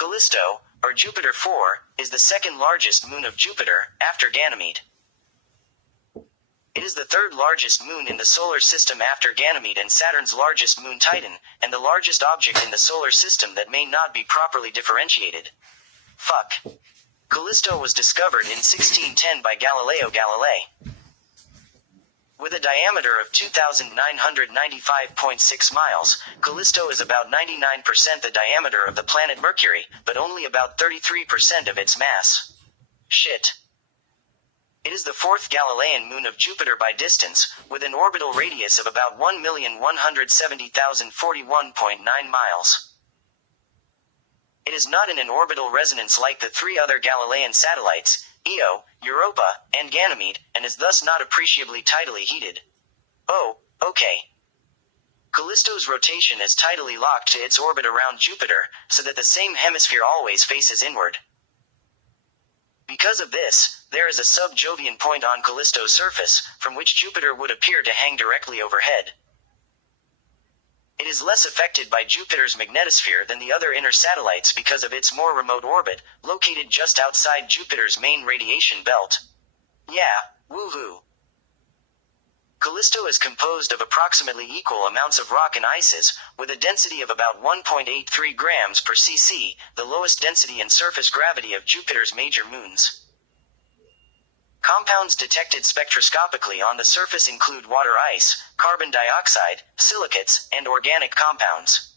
Callisto, or Jupiter 4, is the second largest moon of Jupiter, after Ganymede. It is the third largest moon in the solar system after Ganymede and Saturn's largest moon Titan, and the largest object in the solar system that may not be properly differentiated. Callisto was discovered in 1610 by Galileo Galilei. With a diameter of 2,995.6 miles, Callisto is about 99% the diameter of the planet Mercury, but only about 33% of its mass. It is the fourth Galilean moon of Jupiter by distance, with an orbital radius of about 1,170,041.9 miles. It is not in an orbital resonance like the three other Galilean satellites, Io, Europa, and Ganymede, and is thus not appreciably tidally heated. Callisto's rotation is tidally locked to its orbit around Jupiter, so that the same hemisphere always faces inward. Because of this, there is a sub-Jovian point on Callisto's surface, from which Jupiter would appear to hang directly overhead. It is less affected by Jupiter's magnetosphere than the other inner satellites because of its more remote orbit, located just outside Jupiter's main radiation belt. Woohoo! Callisto is composed of approximately equal amounts of rock and ices, with a density of about 1.83 grams per cc, the lowest density and surface gravity of Jupiter's major moons. Compounds detected spectroscopically on the surface include water ice, carbon dioxide, silicates, and organic compounds.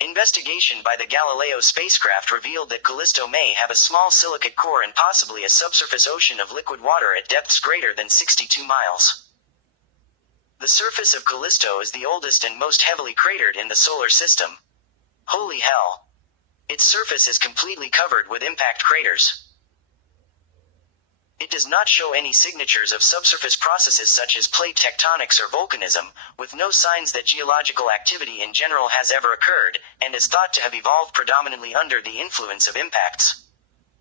Investigation by the Galileo spacecraft revealed that Callisto may have a small silicate core and possibly a subsurface ocean of liquid water at depths greater than 62 miles. The surface of Callisto is the oldest and most heavily cratered in the solar system. Holy hell! Its surface is completely covered with impact craters. It does not show any signatures of subsurface processes such as plate tectonics or volcanism, with no signs that geological activity in general has ever occurred, and is thought to have evolved predominantly under the influence of impacts.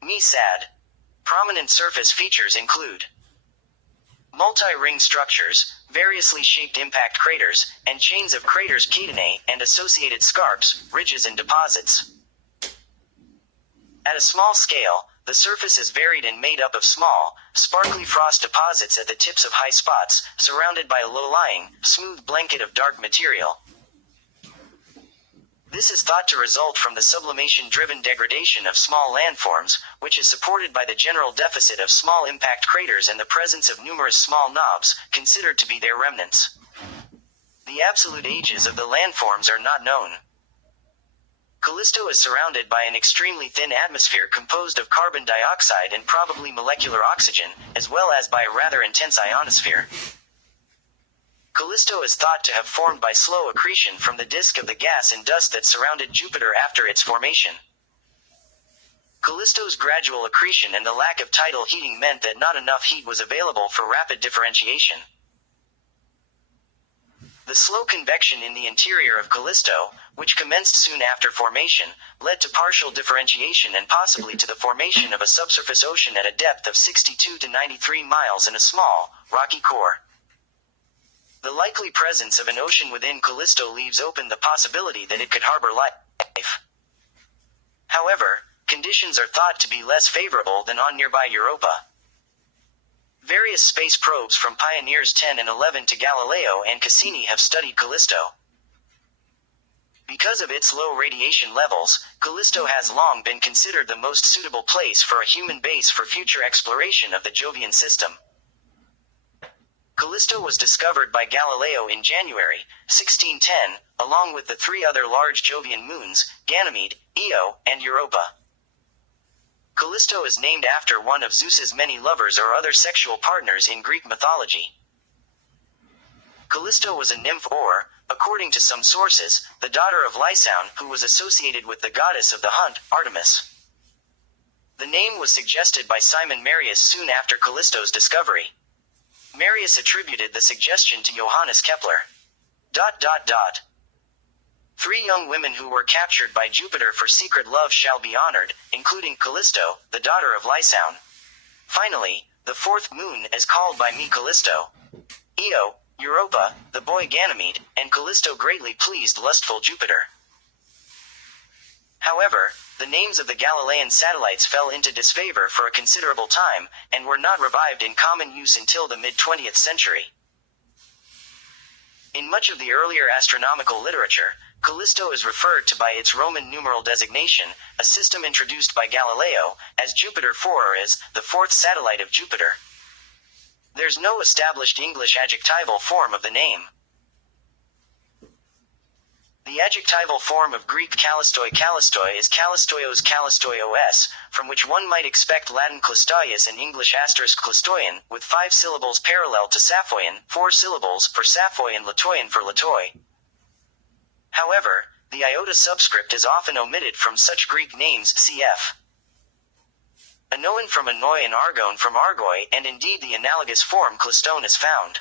Me sad. Prominent surface features include multi-ring structures, variously shaped impact craters, and chains of craters catenae and associated scarps, ridges and deposits. At a small scale, the surface is varied and made up of small, sparkly frost deposits at the tips of high spots, surrounded by a low-lying, smooth blanket of dark material. This is thought to result from the sublimation-driven degradation of small landforms, which is supported by the general deficit of small impact craters and the presence of numerous small knobs, considered to be their remnants. The absolute ages of the landforms are not known. Callisto is surrounded by an extremely thin atmosphere composed of carbon dioxide and probably molecular oxygen, as well as by a rather intense ionosphere. Callisto is thought to have formed by slow accretion from the disk of the gas and dust that surrounded Jupiter after its formation. Callisto's gradual accretion and the lack of tidal heating meant that not enough heat was available for rapid differentiation. The slow convection in the interior of Callisto, which commenced soon after formation, led to partial differentiation and possibly to the formation of a subsurface ocean at a depth of 62 to 93 miles in a small, rocky core. The likely presence of an ocean within Callisto leaves open the possibility that it could harbor life. However, conditions are thought to be less favorable than on nearby Europa. Various space probes from Pioneers 10 and 11 to Galileo and Cassini have studied Callisto. Because of its low radiation levels, Callisto has long been considered the most suitable place for a human base for future exploration of the Jovian system. Callisto was discovered by Galileo in January 1610, along with the three other large Jovian moons, Ganymede, Io, and Europa. Callisto is named after one of Zeus's many lovers or other sexual partners in Greek mythology. Callisto was a nymph or, according to some sources, the daughter of Lycaon, who was associated with the goddess of the hunt, Artemis. The name was suggested by Simon Marius soon after Callisto's discovery. Marius attributed the suggestion to Johannes Kepler. 3 young women who were captured by Jupiter for secret love shall be honored, including Callisto, the daughter of Lycaon. Finally, the fourth moon is called by me Callisto. Io, Europa, the boy Ganymede, and Callisto greatly pleased lustful Jupiter. However, the names of the Galilean satellites fell into disfavor for a considerable time, and were not revived in common use until the mid-20th century. In much of the earlier astronomical literature, Callisto is referred to by its Roman numeral designation, a system introduced by Galileo, as Jupiter 4 or as the fourth satellite of Jupiter. There's no established English adjectival form of the name. The adjectival form of Greek Kallistoi is Kallistoios Kallistoios, from which one might expect Latin Clistoius and English *Clistoian, with 5 syllables parallel to Sapphoian, 4 syllables for Sapphoy and Latoian for Latoi. However, the iota subscript is often omitted from such Greek names, cf. Anoan from Anoi and Argon from Argoi, and indeed the analogous form Cliston is found.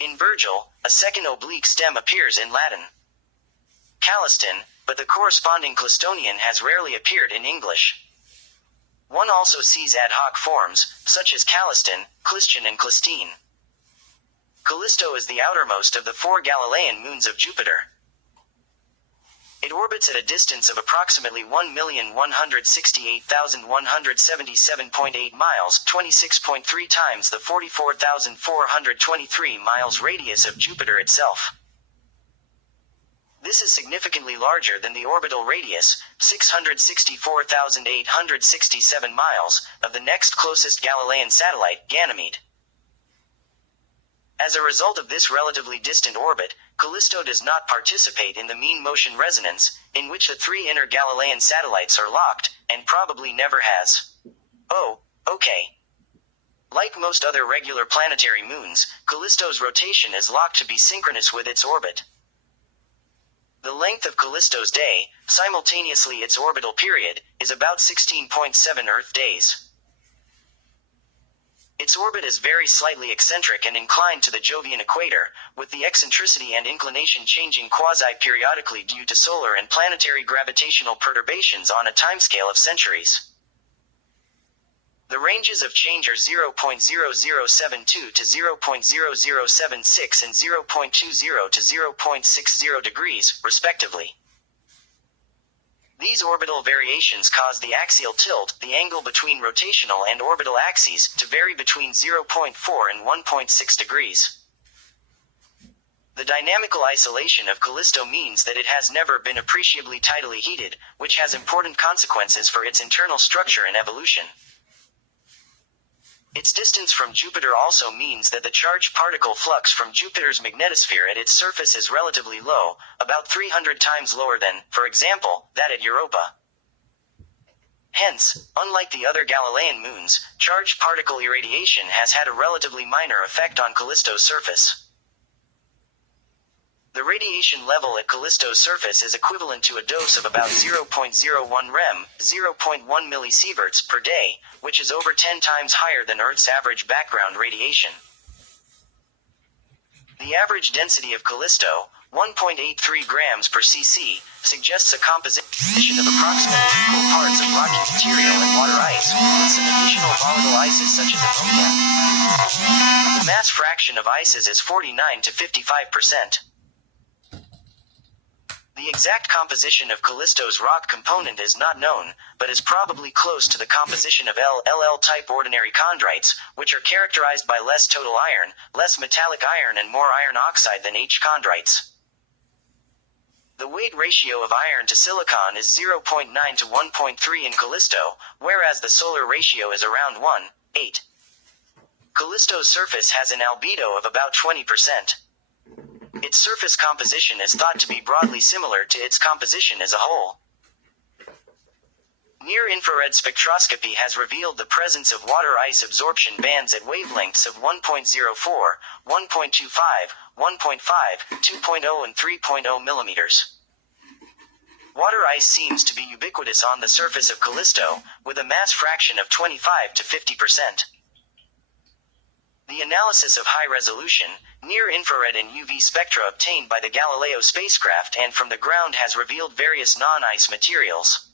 In Virgil, a second oblique stem appears in Latin. Calliston, but the corresponding Clistonian has rarely appeared in English. One also sees ad hoc forms, such as Calliston, Clistian and Clistine. Callisto is the outermost of the 4 Galilean moons of Jupiter. It orbits at a distance of approximately 1,168,177.8 miles, 26.3 times the 44,423 miles radius of Jupiter itself. This is significantly larger than the orbital radius, 664,867 miles, of the next closest Galilean satellite, Ganymede. As a result of this relatively distant orbit, Callisto does not participate in the mean motion resonance, in which the 3 inner Galilean satellites are locked, and probably never has. Oh, okay. Like most other regular planetary moons, Callisto's rotation is locked to be synchronous with its orbit. The length of Callisto's day, simultaneously its orbital period, is about 16.7 Earth days. Its orbit is very slightly eccentric and inclined to the Jovian equator, with the eccentricity and inclination changing quasi-periodically due to solar and planetary gravitational perturbations on a timescale of centuries. The ranges of change are 0.0072 to 0.0076 and 0.20 to 0.60 degrees, respectively. These orbital variations cause the axial tilt, the angle between rotational and orbital axes, to vary between 0.4 and 1.6 degrees. The dynamical isolation of Callisto means that it has never been appreciably tidally heated, which has important consequences for its internal structure and evolution. Its distance from Jupiter also means that the charged particle flux from Jupiter's magnetosphere at its surface is relatively low, about 300 times lower than, for example, that at Europa. Hence, unlike the other Galilean moons, charged particle irradiation has had a relatively minor effect on Callisto's surface. The radiation level at Callisto's surface is equivalent to a dose of about 0.01 rem, 0.1 millisieverts per day, which is over 10 times higher than Earth's average background radiation. The average density of Callisto, 1.83 grams per cc, suggests a composition of approximately equal parts of rocky material and water ice, with some additional volatile ices such as ammonia. The mass fraction of ices is 49 to 55%. The exact composition of Callisto's rock component is not known, but is probably close to the composition of LL-type ordinary chondrites, which are characterized by less total iron, less metallic iron and more iron oxide than H chondrites. The weight ratio of iron to silicon is 0.9 to 1.3 in Callisto, whereas the solar ratio is around 1:8. Callisto's surface has an albedo of about 20%. Its surface composition is thought to be broadly similar to its composition as a whole. Near-infrared spectroscopy has revealed the presence of water ice absorption bands at wavelengths of 1.04, 1.25, 1.5, 2.0 and 3.0 millimeters. Water ice seems to be ubiquitous on the surface of Callisto, with a mass fraction of 25 to 50%. The analysis of high-resolution, near-infrared and UV spectra obtained by the Galileo spacecraft and from the ground has revealed various non-ice materials.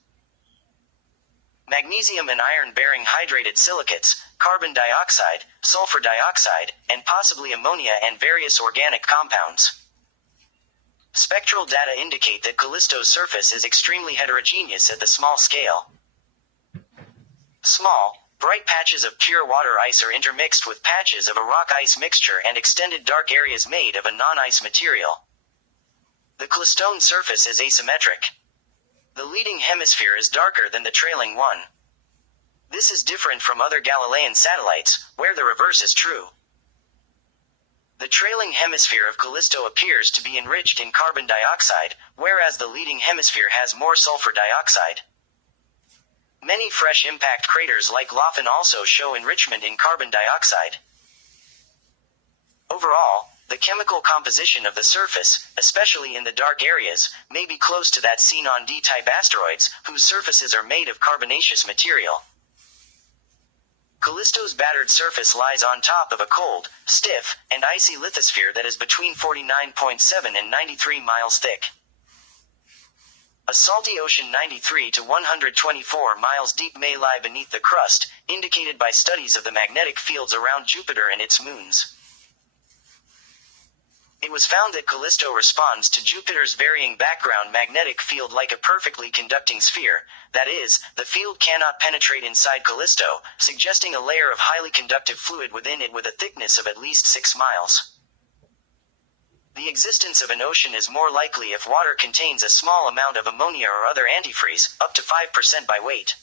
Magnesium and iron-bearing hydrated silicates, carbon dioxide, sulfur dioxide, and possibly ammonia and various organic compounds. Spectral data indicate that Callisto's surface is extremely heterogeneous at the small scale. Small, bright patches of pure water ice are intermixed with patches of a rock-ice mixture and extended dark areas made of a non-ice material. The Callistone surface is asymmetric. The leading hemisphere is darker than the trailing one. This is different from other Galilean satellites, where the reverse is true. The trailing hemisphere of Callisto appears to be enriched in carbon dioxide, whereas the leading hemisphere has more sulfur dioxide. Many fresh impact craters like Lofn also show enrichment in carbon dioxide. Overall, the chemical composition of the surface, especially in the dark areas, may be close to that seen on D-type asteroids, whose surfaces are made of carbonaceous material. Callisto's battered surface lies on top of a cold, stiff, and icy lithosphere that is between 49.7 and 93 miles thick. A salty ocean 93 to 124 miles deep may lie beneath the crust, indicated by studies of the magnetic fields around Jupiter and its moons. It was found that Callisto responds to Jupiter's varying background magnetic field like a perfectly conducting sphere. That is, the field cannot penetrate inside Callisto, suggesting a layer of highly conductive fluid within it with a thickness of at least 6 miles. The existence of an ocean is more likely if water contains a small amount of ammonia or other antifreeze, up to 5% by weight.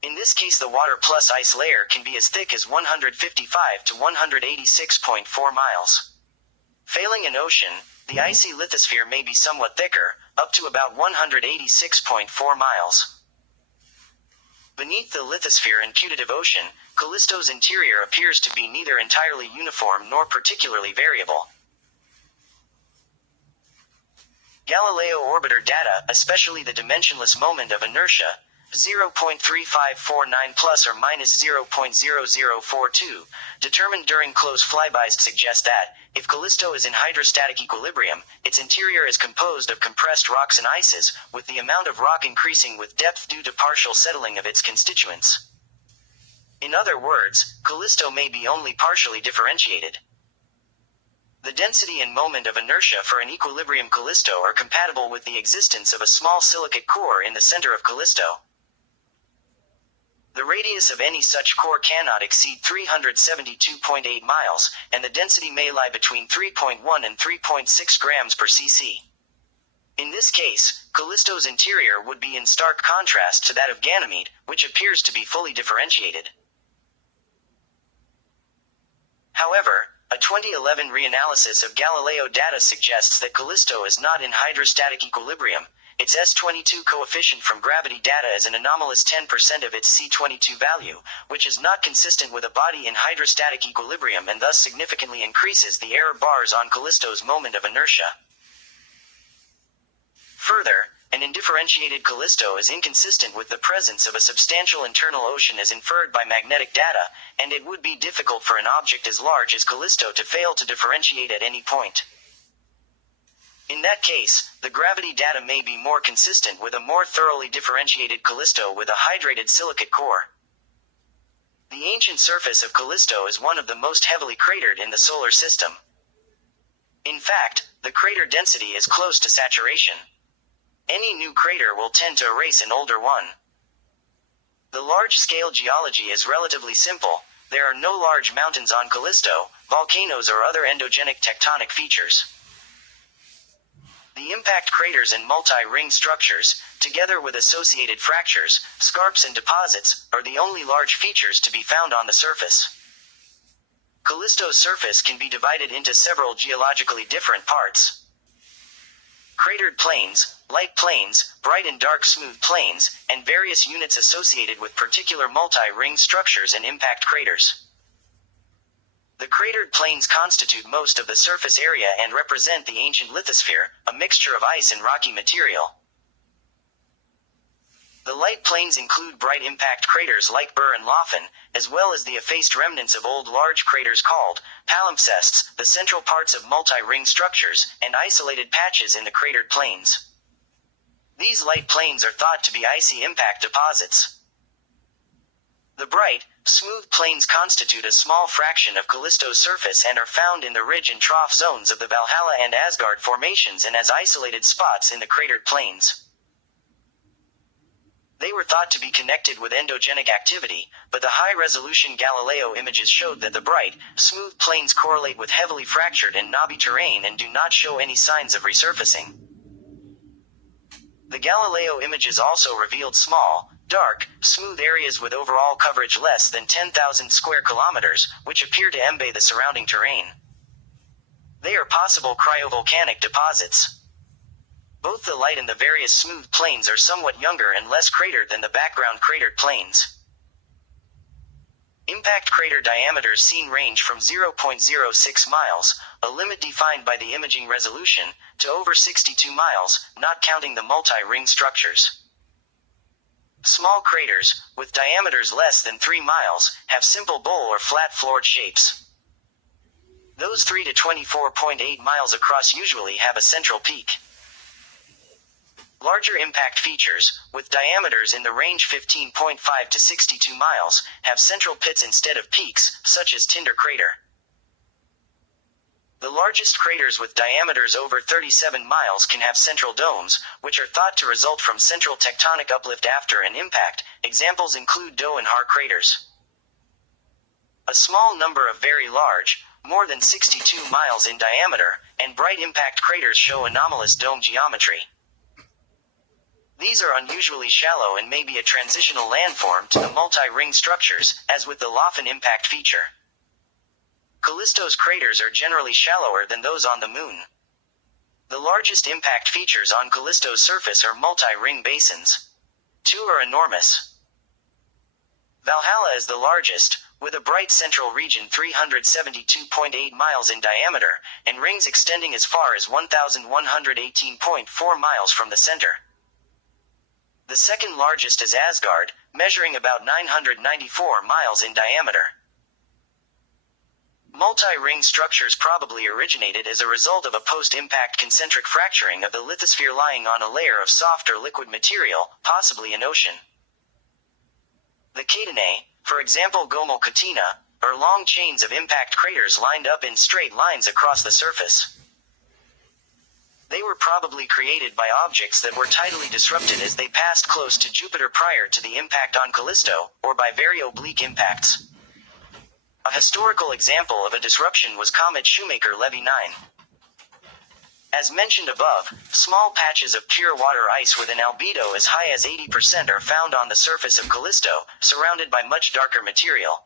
In this case, the water plus ice layer can be as thick as 155 to 186.4 miles. Failing an ocean, the icy lithosphere may be somewhat thicker, up to about 186.4 miles. Beneath the lithosphere and putative ocean, Callisto's interior appears to be neither entirely uniform nor particularly variable. Galileo orbiter data, especially the dimensionless moment of inertia, 0.3549 plus or minus 0.0042, determined during close flybys suggest that, if Callisto is in hydrostatic equilibrium, its interior is composed of compressed rocks and ices, with the amount of rock increasing with depth due to partial settling of its constituents. In other words, Callisto may be only partially differentiated. The density and moment of inertia for an equilibrium Callisto are compatible with the existence of a small silicate core in the center of Callisto. The radius of any such core cannot exceed 372.8 miles, and the density may lie between 3.1 and 3.6 grams per cc. In this case, Callisto's interior would be in stark contrast to that of Ganymede, which appears to be fully differentiated. However, a 2011 reanalysis of Galileo data suggests that Callisto is not in hydrostatic equilibrium. Its S22 coefficient from gravity data is an anomalous 10% of its C22 value, which is not consistent with a body in hydrostatic equilibrium and thus significantly increases the error bars on Callisto's moment of inertia. Further, an indifferentiated Callisto is inconsistent with the presence of a substantial internal ocean as inferred by magnetic data, and it would be difficult for an object as large as Callisto to fail to differentiate at any point. In that case, the gravity data may be more consistent with a more thoroughly differentiated Callisto with a hydrated silicate core. The ancient surface of Callisto is one of the most heavily cratered in the solar system. In fact, the crater density is close to saturation. Any new crater will tend to erase an older one. The large-scale geology is relatively simple. There are no large mountains on Callisto, volcanoes or other endogenic tectonic features. The impact craters and multi-ring structures, together with associated fractures, scarps and deposits, are the only large features to be found on the surface. Callisto's surface can be divided into several geologically different parts. Cratered plains, light plains, bright and dark smooth plains, and various units associated with particular multi-ring structures and impact craters. The cratered plains constitute most of the surface area and represent the ancient lithosphere, a mixture of ice and rocky material. The light plains include bright impact craters like Burr and Lofn, as well as the effaced remnants of old large craters called palimpsests, the central parts of multi-ring structures, and isolated patches in the cratered plains. These light plains are thought to be icy impact deposits. The bright, smooth plains constitute a small fraction of Callisto's surface and are found in the ridge and trough zones of the Valhalla and Asgard formations and as isolated spots in the cratered plains. They were thought to be connected with endogenic activity, but the high-resolution Galileo images showed that the bright, smooth plains correlate with heavily fractured and knobby terrain and do not show any signs of resurfacing. The Galileo images also revealed small, dark, smooth areas with overall coverage less than 10,000 square kilometers, which appear to embay the surrounding terrain. They are possible cryovolcanic deposits. Both the light and the various smooth plains are somewhat younger and less cratered than the background cratered plains. Impact crater diameters seen range from 0.06 miles, a limit defined by the imaging resolution, to over 62 miles, not counting the multi-ring structures. Small craters, with diameters less than 3 miles, have simple bowl or flat-floored shapes. Those 3 to 24.8 miles across usually have a central peak. Larger impact features, with diameters in the range 15.5 to 62 miles, have central pits instead of peaks, such as Tinder Crater. The largest craters with diameters over 37 miles can have central domes, which are thought to result from central tectonic uplift after an impact. Examples include Doe and Har craters. A small number of very large, more than 62 miles in diameter, and bright impact craters show anomalous dome geometry. These are unusually shallow and may be a transitional landform to the multi-ring structures, as with the Lawfin impact feature. Callisto's craters are generally shallower than those on the Moon. The largest impact features on Callisto's surface are multi-ring basins. 2 are enormous. Valhalla is the largest, with a bright central region 372.8 miles in diameter, and rings extending as far as 1,118.4 miles from the center. The second largest is Asgard, measuring about 994 miles in diameter. Multi-ring structures probably originated as a result of a post-impact concentric fracturing of the lithosphere lying on a layer of soft or liquid material, possibly an ocean. The catenae, for example Gomel-Katina, are long chains of impact craters lined up in straight lines across the surface. They were probably created by objects that were tidally disrupted as they passed close to Jupiter prior to the impact on Callisto, or by very oblique impacts. A historical example of a disruption was Comet Shoemaker-Levy 9. As mentioned above, small patches of pure water ice with an albedo as high as 80% are found on the surface of Callisto, surrounded by much darker material.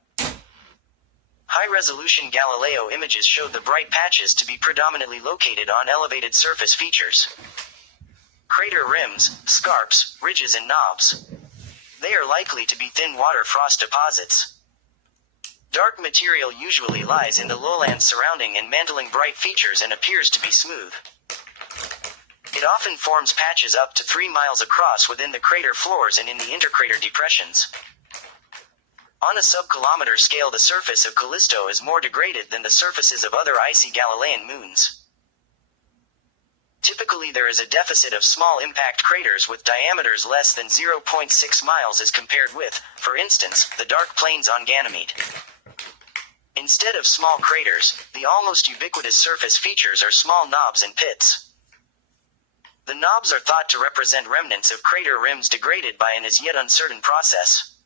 High-resolution Galileo images showed the bright patches to be predominantly located on elevated surface features. Crater rims, scarps, ridges and knobs. They are likely to be thin water frost deposits. Dark material usually lies in the lowlands surrounding and mantling bright features and appears to be smooth. It often forms patches up to 3 miles across within the crater floors and in the intercrater depressions. On a sub-kilometer scale, the surface of Callisto is more degraded than the surfaces of other icy Galilean moons. Typically there is a deficit of small impact craters with diameters less than 0.6 miles as compared with, for instance, the dark plains on Ganymede. Instead of small craters, the almost ubiquitous surface features are small knobs and pits. The knobs are thought to represent remnants of crater rims degraded by an as yet uncertain process.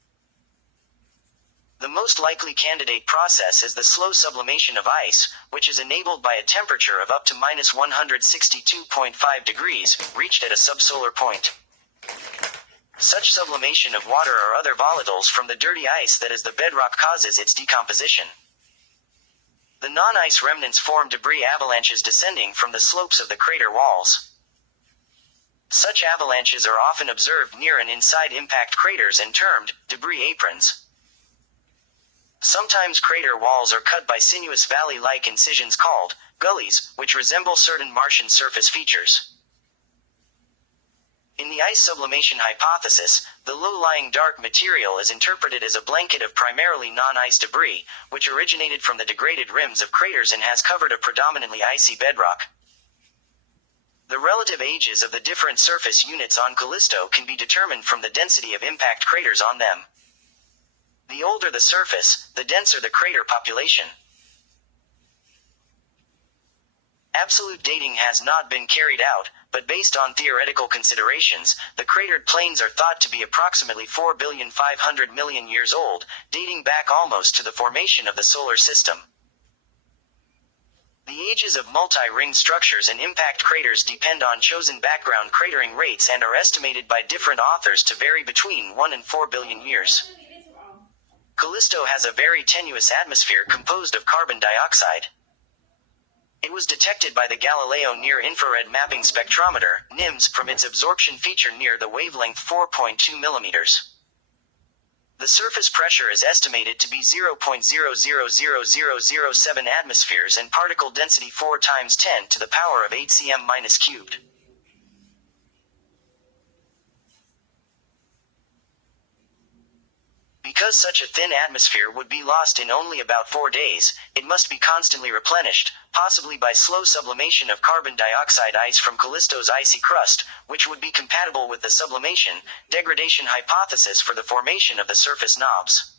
The most likely candidate process is the slow sublimation of ice, which is enabled by a temperature of up to -162.5 degrees, reached at a subsolar point. Such sublimation of water or other volatiles from the dirty ice that is the bedrock causes its decomposition. The non-ice remnants form debris avalanches descending from the slopes of the crater walls. Such avalanches are often observed near and inside impact craters and termed debris aprons. Sometimes crater walls are cut by sinuous valley-like incisions called gullies, which resemble certain Martian surface features. In the ice sublimation hypothesis, the low-lying dark material is interpreted as a blanket of primarily non-ice debris, which originated from the degraded rims of craters and has covered a predominantly icy bedrock. The relative ages of the different surface units on Callisto can be determined from the density of impact craters on them. The older the surface, the denser the crater population. Absolute dating has not been carried out, but based on theoretical considerations, the cratered plains are thought to be approximately 4,500,000,000 years old, dating back almost to the formation of the solar system. The ages of multi-ring structures and impact craters depend on chosen background cratering rates and are estimated by different authors to vary between 1 and 4 billion years. Callisto has a very tenuous atmosphere composed of carbon dioxide. It was detected by the Galileo Near-Infrared Mapping Spectrometer, NIMS, from its absorption feature near the wavelength 4.2 mm. The surface pressure is estimated to be 0.000007 atmospheres and particle density 4 times 10 to the power of 8 cm-cubed. Because such a thin atmosphere would be lost in only about 4 days, it must be constantly replenished, possibly by slow sublimation of carbon dioxide ice from Callisto's icy crust, which would be compatible with the sublimation-degradation hypothesis for the formation of the surface knobs.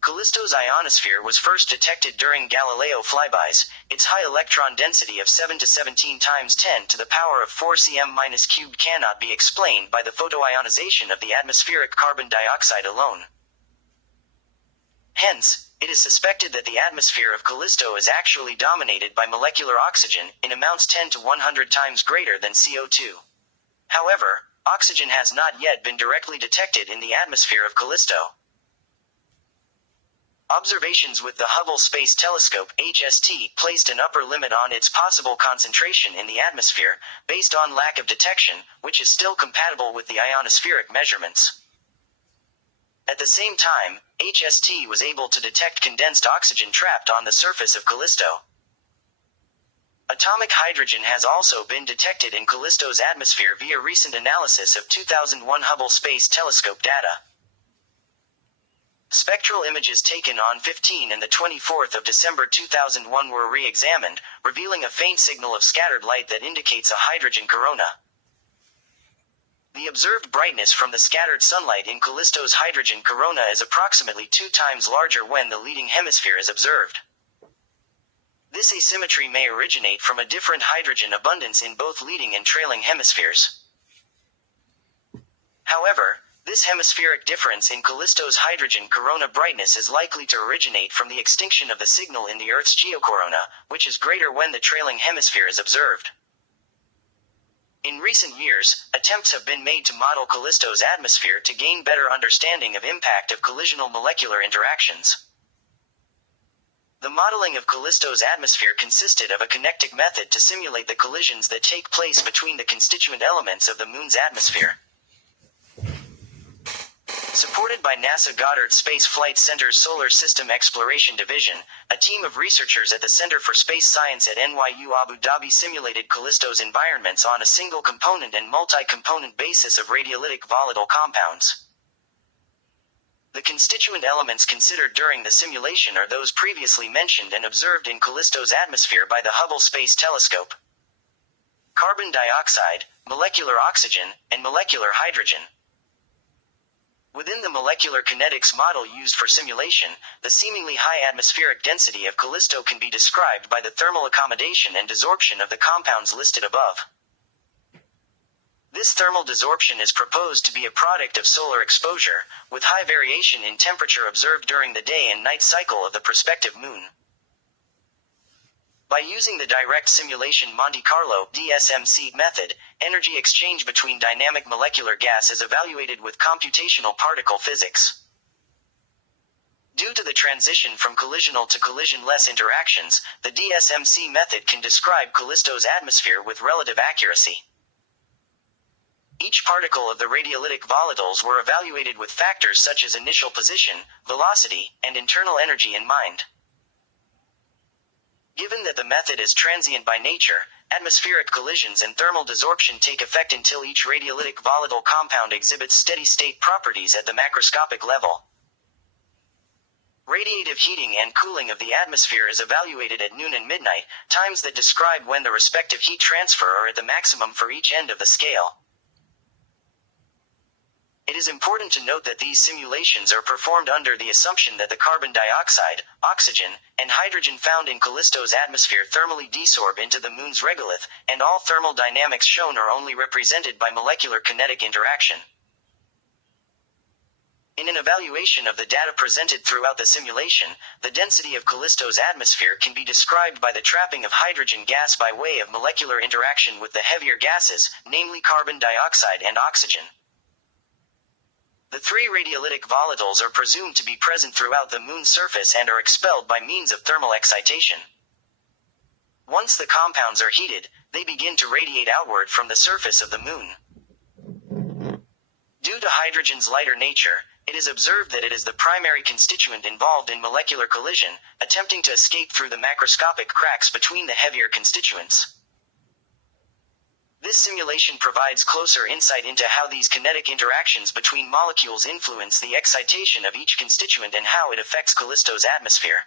Callisto's ionosphere was first detected during Galileo flybys. Its high electron density of 7 to 17 times 10 to the power of 4 cm-cubed cannot be explained by the photoionization of the atmospheric carbon dioxide alone. Hence, it is suspected that the atmosphere of Callisto is actually dominated by molecular oxygen, in amounts 10 to 100 times greater than CO2. However, oxygen has not yet been directly detected in the atmosphere of Callisto. Observations with the Hubble Space Telescope (HST) placed an upper limit on its possible concentration in the atmosphere, based on lack of detection, which is still compatible with the ionospheric measurements. At the same time, HST was able to detect condensed oxygen trapped on the surface of Callisto. Atomic hydrogen has also been detected in Callisto's atmosphere via recent analysis of 2001 Hubble Space Telescope data. Spectral images taken on 15 and the 24th of December 2001 were re-examined, revealing a faint signal of scattered light that indicates a hydrogen corona. The observed brightness from the scattered sunlight in Callisto's hydrogen corona is approximately 2 times larger when the leading hemisphere is observed. This asymmetry may originate from a different hydrogen abundance in both leading and trailing hemispheres. However, this hemispheric difference in Callisto's hydrogen corona brightness is likely to originate from the extinction of the signal in the Earth's geocorona, which is greater when the trailing hemisphere is observed. In recent years, attempts have been made to model Callisto's atmosphere to gain better understanding of impact of collisional molecular interactions. The modeling of Callisto's atmosphere consisted of a kinetic method to simulate the collisions that take place between the constituent elements of the Moon's atmosphere. Supported by NASA Goddard Space Flight Center's Solar System Exploration Division, a team of researchers at the Center for Space Science at NYU Abu Dhabi simulated Callisto's environments on a single component and multi-component basis of radiolytic volatile compounds. The constituent elements considered during the simulation are those previously mentioned and observed in Callisto's atmosphere by the Hubble Space Telescope: carbon dioxide, molecular oxygen, and molecular hydrogen. Within the molecular kinetics model used for simulation, the seemingly high atmospheric density of Callisto can be described by the thermal accommodation and desorption of the compounds listed above. This thermal desorption is proposed to be a product of solar exposure, with high variation in temperature observed during the day and night cycle of the prospective Moon. By using the direct simulation Monte Carlo (DSMC) method, energy exchange between dynamic molecular gas is evaluated with computational particle physics. Due to the transition from collisional to collision-less interactions, the DSMC method can describe Callisto's atmosphere with relative accuracy. Each particle of the radiolytic volatiles were evaluated with factors such as initial position, velocity, and internal energy in mind. Given that the method is transient by nature, atmospheric collisions and thermal desorption take effect until each radiolytic volatile compound exhibits steady-state properties at the macroscopic level. Radiative heating and cooling of the atmosphere is evaluated at noon and midnight, times that describe when the respective heat transfer are at the maximum for each end of the scale. It is important to note that these simulations are performed under the assumption that the carbon dioxide, oxygen, and hydrogen found in Callisto's atmosphere thermally desorb into the Moon's regolith, and all thermal dynamics shown are only represented by molecular kinetic interaction. In an evaluation of the data presented throughout the simulation, the density of Callisto's atmosphere can be described by the trapping of hydrogen gas by way of molecular interaction with the heavier gases, namely carbon dioxide and oxygen. The three radiolytic volatiles are presumed to be present throughout the Moon's surface and are expelled by means of thermal excitation. Once the compounds are heated, they begin to radiate outward from the surface of the Moon. Due to hydrogen's lighter nature, it is observed that it is the primary constituent involved in molecular collision, attempting to escape through the macroscopic cracks between the heavier constituents. This simulation provides closer insight into how these kinetic interactions between molecules influence the excitation of each constituent and how it affects Callisto's atmosphere.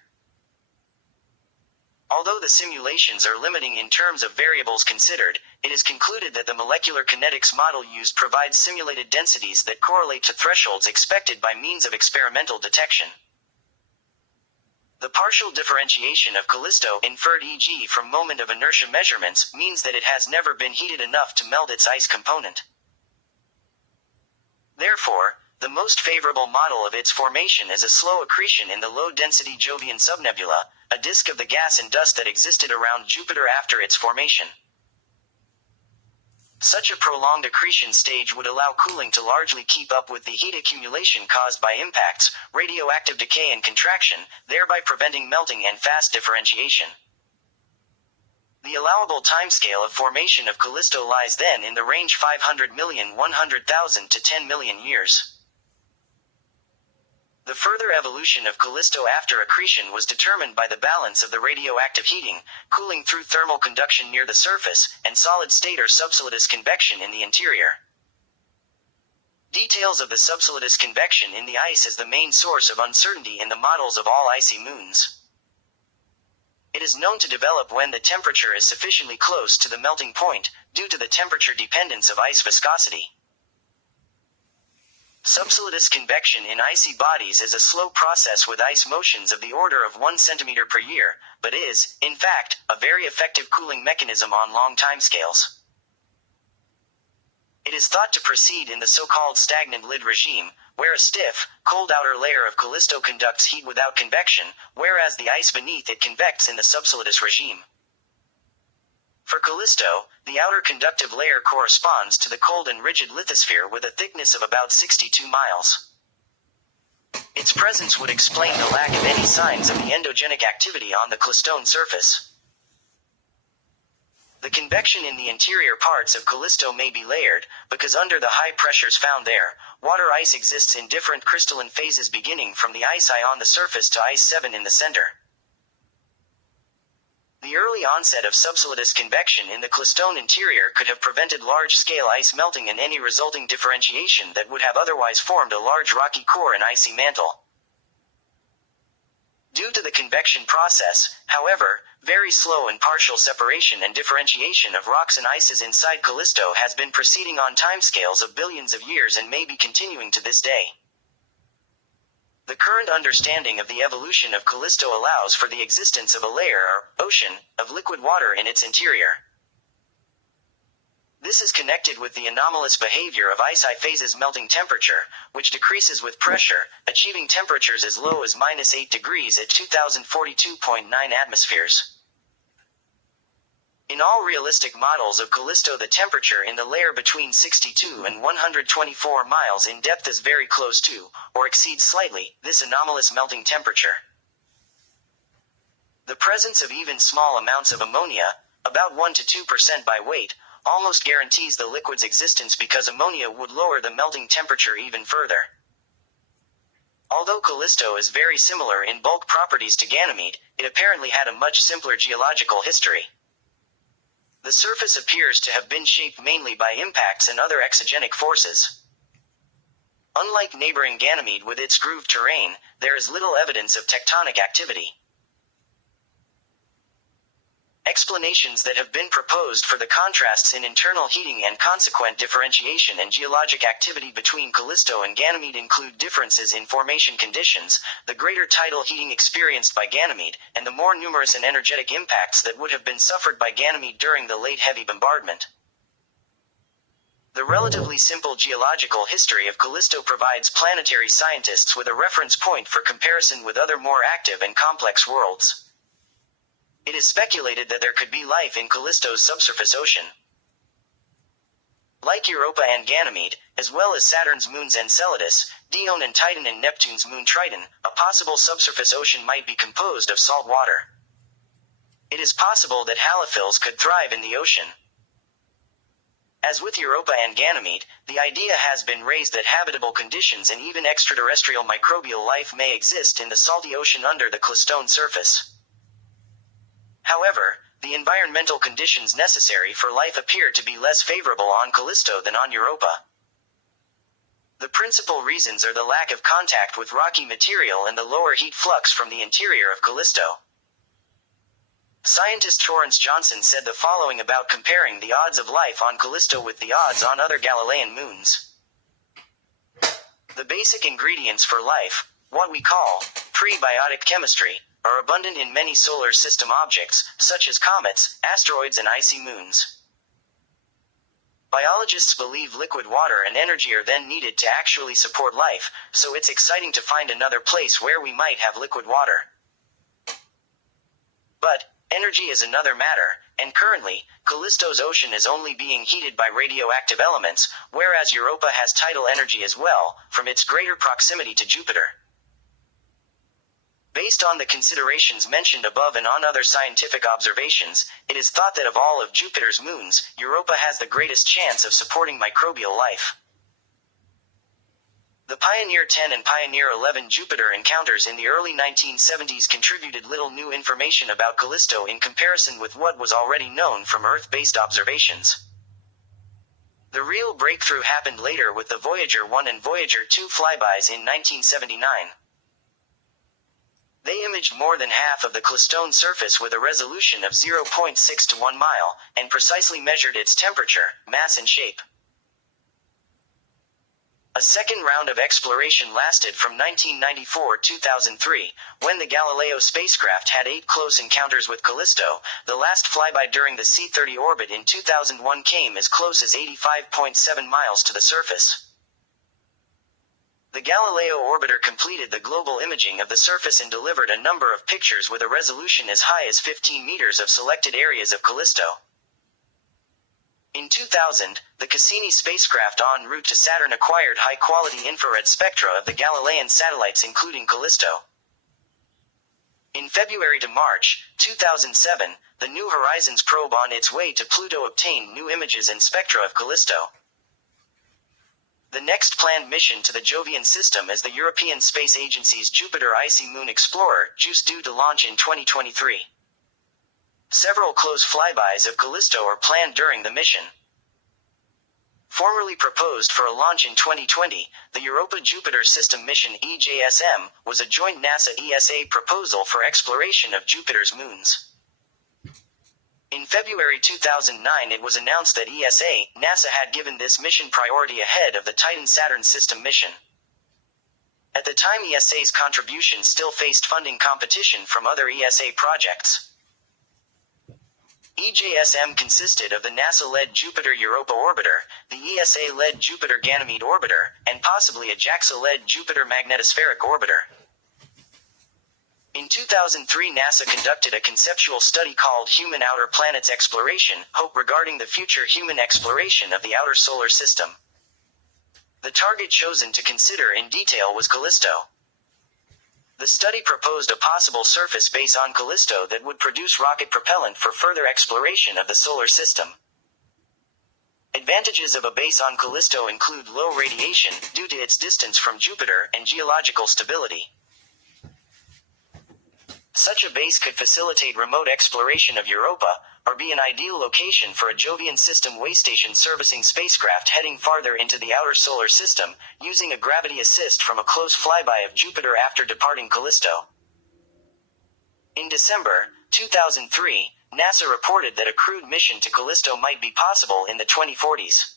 Although the simulations are limiting in terms of variables considered, it is concluded that the molecular kinetics model used provides simulated densities that correlate to thresholds expected by means of experimental detection. The partial differentiation of Callisto, inferred e.g. from moment of inertia measurements, means that it has never been heated enough to melt its ice component. Therefore, the most favorable model of its formation is a slow accretion in the low-density Jovian subnebula, a disk of the gas and dust that existed around Jupiter after its formation. Such a prolonged accretion stage would allow cooling to largely keep up with the heat accumulation caused by impacts, radioactive decay and contraction, thereby preventing melting and fast differentiation. The allowable timescale of formation of Callisto lies then in the range 500,100,000 to 10 million years. The further evolution of Callisto after accretion was determined by the balance of the radioactive heating, cooling through thermal conduction near the surface, and solid-state or subsolidus convection in the interior. Details of the subsolidus convection in the ice is the main source of uncertainty in the models of all icy moons. It is known to develop when the temperature is sufficiently close to the melting point, due to the temperature dependence of ice viscosity. Subsolidus convection in icy bodies is a slow process with ice motions of the order of 1 centimeter per year, but is, in fact, a very effective cooling mechanism on long timescales. It is thought to proceed in the so-called stagnant lid regime, where a stiff, cold outer layer of Callisto conducts heat without convection, whereas the ice beneath it convects in the subsolidus regime. For Callisto, the outer conductive layer corresponds to the cold and rigid lithosphere with a thickness of about 62 miles. Its presence would explain the lack of any signs of the endogenic activity on the Callistone surface. The convection in the interior parts of Callisto may be layered, because under the high pressures found there, water ice exists in different crystalline phases beginning from the ice eye on the surface to ice 7 in the center. The early onset of subsolidus convection in the Callistone interior could have prevented large-scale ice melting and any resulting differentiation that would have otherwise formed a large rocky core and icy mantle. Due to the convection process, however, very slow and partial separation and differentiation of rocks and ices inside Callisto has been proceeding on timescales of billions of years and may be continuing to this day. The current understanding of the evolution of Callisto allows for the existence of a layer or ocean of liquid water in its interior. This is connected with the anomalous behavior of ice eye phases melting temperature, which decreases with pressure, achieving temperatures as low as -8 degrees at 2042.9 atmospheres. In all realistic models of Callisto, the temperature in the layer between 62 and 124 miles in depth is very close to, or exceeds slightly, this anomalous melting temperature. The presence of even small amounts of ammonia, about 1 to 2% by weight, almost guarantees the liquid's existence because ammonia would lower the melting temperature even further. Although Callisto is very similar in bulk properties to Ganymede, it apparently had a much simpler geological history. The surface appears to have been shaped mainly by impacts and other exogenic forces. Unlike neighboring Ganymede with its grooved terrain, there is little evidence of tectonic activity. Explanations that have been proposed for the contrasts in internal heating and consequent differentiation and geologic activity between Callisto and Ganymede include differences in formation conditions, the greater tidal heating experienced by Ganymede, and the more numerous and energetic impacts that would have been suffered by Ganymede during the late heavy bombardment. The relatively simple geological history of Callisto provides planetary scientists with a reference point for comparison with other more active and complex worlds. It is speculated that there could be life in Callisto's subsurface ocean. Like Europa and Ganymede, as well as Saturn's moons Enceladus, Dione and Titan and Neptune's moon Triton, a possible subsurface ocean might be composed of salt water. It is possible that halophils could thrive in the ocean. As with Europa and Ganymede, the idea has been raised that habitable conditions and even extraterrestrial microbial life may exist in the salty ocean under the Callistone surface. However, the environmental conditions necessary for life appear to be less favorable on Callisto than on Europa. The principal reasons are the lack of contact with rocky material and the lower heat flux from the interior of Callisto. Scientist Torrance Johnson said the following about comparing the odds of life on Callisto with the odds on other Galilean moons. The basic ingredients for life, what we call prebiotic chemistry, are abundant in many solar system objects, such as comets, asteroids and icy moons. Biologists believe liquid water and energy are then needed to actually support life, so it's exciting to find another place where we might have liquid water. But energy is another matter, and currently, Callisto's ocean is only being heated by radioactive elements, whereas Europa has tidal energy as well, from its greater proximity to Jupiter. Based on the considerations mentioned above and on other scientific observations, it is thought that of all of Jupiter's moons, Europa has the greatest chance of supporting microbial life. The Pioneer 10 and Pioneer 11 Jupiter encounters in the early 1970s contributed little new information about Callisto in comparison with what was already known from Earth-based observations. The real breakthrough happened later with the Voyager 1 and Voyager 2 flybys in 1979. They imaged more than half of the Callistone surface with a resolution of 0.6 to 1 mile, and precisely measured its temperature, mass and shape. A second round of exploration lasted from 1994-2003, when the Galileo spacecraft had 8 close encounters with Callisto. The last flyby during the C-30 orbit in 2001 came as close as 85.7 miles to the surface. The Galileo orbiter completed the global imaging of the surface and delivered a number of pictures with a resolution as high as 15 meters of selected areas of Callisto. In 2000, the Cassini spacecraft en route to Saturn acquired high-quality infrared spectra of the Galilean satellites including Callisto. In February to March 2007, the New Horizons probe on its way to Pluto obtained new images and spectra of Callisto. The next planned mission to the Jovian system is the European Space Agency's Jupiter Icy Moon Explorer, JUICE, due to launch in 2023. Several close flybys of Callisto are planned during the mission. Formerly proposed for a launch in 2020, the Europa-Jupiter System Mission EJSM was a joint NASA-ESA proposal for exploration of Jupiter's moons. In February 2009 it was announced that NASA had given this mission priority ahead of the Titan-Saturn system mission. At the time ESA's contribution still faced funding competition from other ESA projects. EJSM consisted of the NASA-led Jupiter Europa Orbiter, the ESA-led Jupiter Ganymede Orbiter, and possibly a JAXA-led Jupiter Magnetospheric Orbiter. In 2003 NASA conducted a conceptual study called Human Outer Planets Exploration, HOPE, regarding the future human exploration of the outer solar system. The target chosen to consider in detail was Callisto. The study proposed a possible surface base on Callisto that would produce rocket propellant for further exploration of the solar system. Advantages of a base on Callisto include low radiation, due to its distance from Jupiter, and geological stability. Such a base could facilitate remote exploration of Europa, or be an ideal location for a Jovian system waystation servicing spacecraft heading farther into the outer solar system, using a gravity assist from a close flyby of Jupiter after departing Callisto. In December 2003, NASA reported that a crewed mission to Callisto might be possible in the 2040s.